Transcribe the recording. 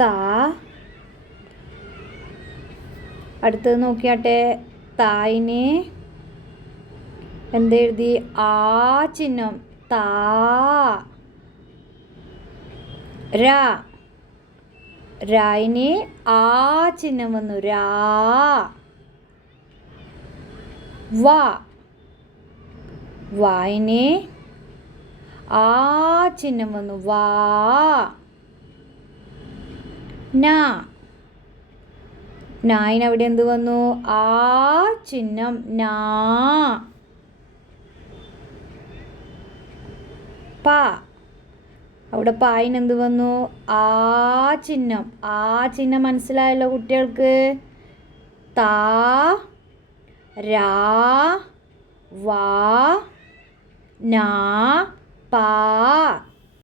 താ. അടുത്തത് നോക്കിയാട്ടെ. തായിന് എന്തെഴുതി? ആ ചിഹ്നം. താ. ആ ചിഹ്നം വന്നു. രാ. വാ. വായിന് ആ ചിഹ്നം വന്നു. വാ. നാ. നായിന് അവിടെ എന്ത് വന്നു? ആ ചിഹ്നം നാ. പ. അവിടെ പായിന് എന്ത് വന്നു? ആ ചിഹ്നം. ആ ചിഹ്നം മനസ്സിലായല്ലോ കുട്ടികൾക്ക്. താ രാ വാ നാ പാ